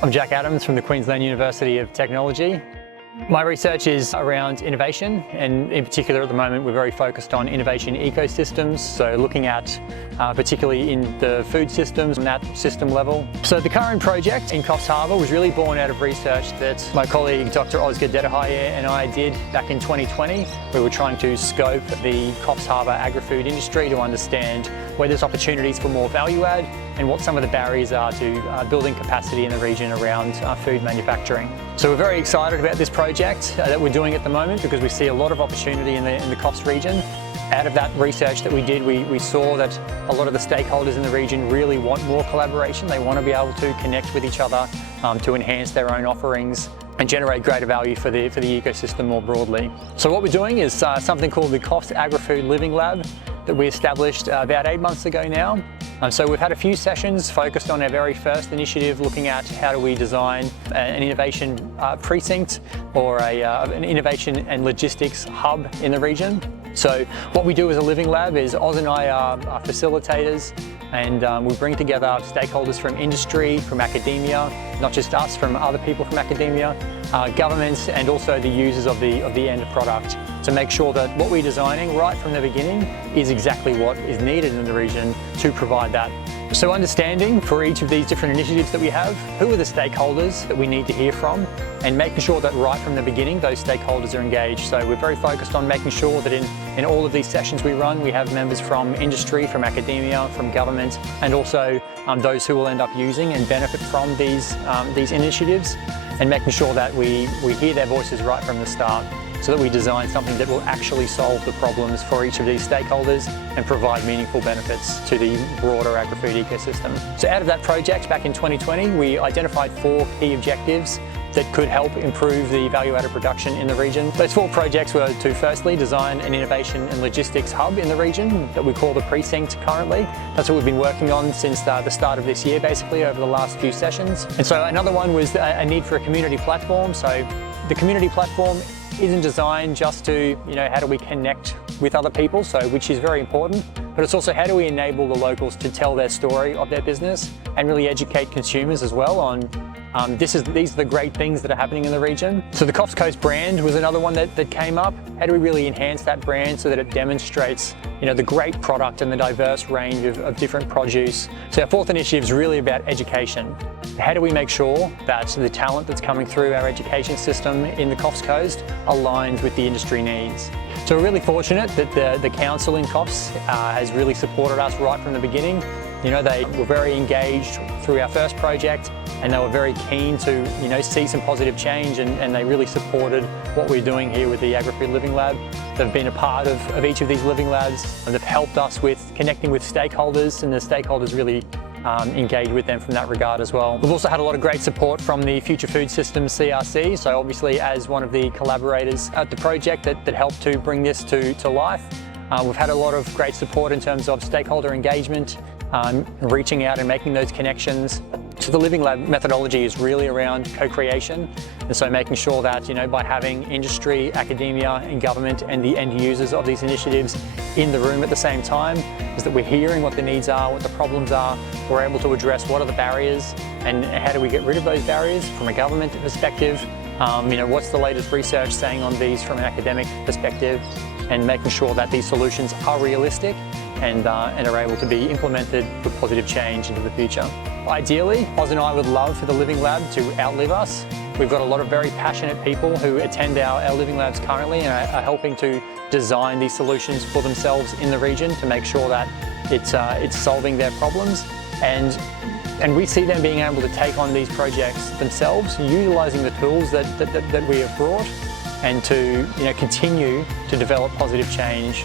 I'm Jack Adams from the Queensland University of Technology. My research is around innovation, and in particular at the moment we're very focused on innovation ecosystems, so looking at particularly in the food systems and that system level. So the current project in Coffs Harbour was really born out of research that my colleague Dr. Oscar Dedehaye and I did back in 2020. We were trying to scope the Coffs Harbour agri-food industry to understand where there's opportunities for more value add and what some of the barriers are to building capacity in the region around food manufacturing. So we're very excited about this project that we're doing at the moment because we see a lot of opportunity in the Coffs region. Out of that research that we did, we saw that a lot of the stakeholders in the region really want more collaboration. They want to be able to connect with each other to enhance their own offerings and generate greater value for the ecosystem more broadly. So what we're doing is something called the Coffs Agri-Food Living Lab that we established about 8 months ago now. So we've had a few sessions focused on our very first initiative, looking at how do we design an innovation precinct or an innovation and logistics hub in the region. So what we do as a living lab is Oz and I are facilitators, and we bring together stakeholders from industry, from academia, not just us, from other people from academia, governments, and also the users of the end product, to make sure that what we're designing right from the beginning is exactly what is needed in the region to provide that. So understanding for each of these different initiatives that we have, who are the stakeholders that we need to hear from, and making sure that right from the beginning those stakeholders are engaged. So we're very focused on making sure that in all of these sessions we run, we have members from industry, from academia, from government, and also those who will end up using and benefit from these initiatives, and making sure that we hear their voices right from the start, so that we design something that will actually solve the problems for each of these stakeholders and provide meaningful benefits to the broader agri-food ecosystem. So out of that project back in 2020, we identified 4 key objectives that could help improve the value-added production in the region. Those 4 projects were to firstly design an innovation and logistics hub in the region that we call the precinct currently. That's what we've been working on since the start of this year, basically over the last few sessions. And so another one was a need for a community platform. So the community platform isn't designed just to, how do we connect with other people, which is very important, but it's also how do we enable the locals to tell their story of their business and really educate consumers as well on these are the great things that are happening in the region. So the Coffs Coast brand was another one that came up. How do we really enhance that brand so that it demonstrates the great product and the diverse range of different produce? So our 4th initiative is really about education. How do we make sure that the talent that's coming through our education system in the Coffs Coast aligns with the industry needs? So we're really fortunate that the council in Coffs has really supported us right from the beginning. They were very engaged through our first project, and they were very keen to see some positive change, and they really supported what we're doing here with the Agrifood Living Lab. They've been a part of each of these living labs, and they've helped us with connecting with stakeholders, and the stakeholders really engage with them from that regard as well. We've also had a lot of great support from the Future Food Systems CRC, so obviously as one of the collaborators at the project that helped to bring this to life. We've had a lot of great support in terms of stakeholder engagement, reaching out and making those connections. So the Living Lab methodology is really around co-creation, and so making sure that by having industry, academia and government and the end users of these initiatives in the room at the same time, is that we're hearing what the needs are, what the problems are, we're able to address what are the barriers and how do we get rid of those barriers from a government perspective, what's the latest research saying on these from an academic perspective, and making sure that these solutions are realistic and are able to be implemented for positive change into the future. Ideally, Oz and I would love for the Living Lab to outlive us. We've got a lot of very passionate people who attend our Living Labs currently and are helping to design these solutions for themselves in the region to make sure that it's solving their problems. And we see them being able to take on these projects themselves, utilising the tools that we have brought, and to continue to develop positive change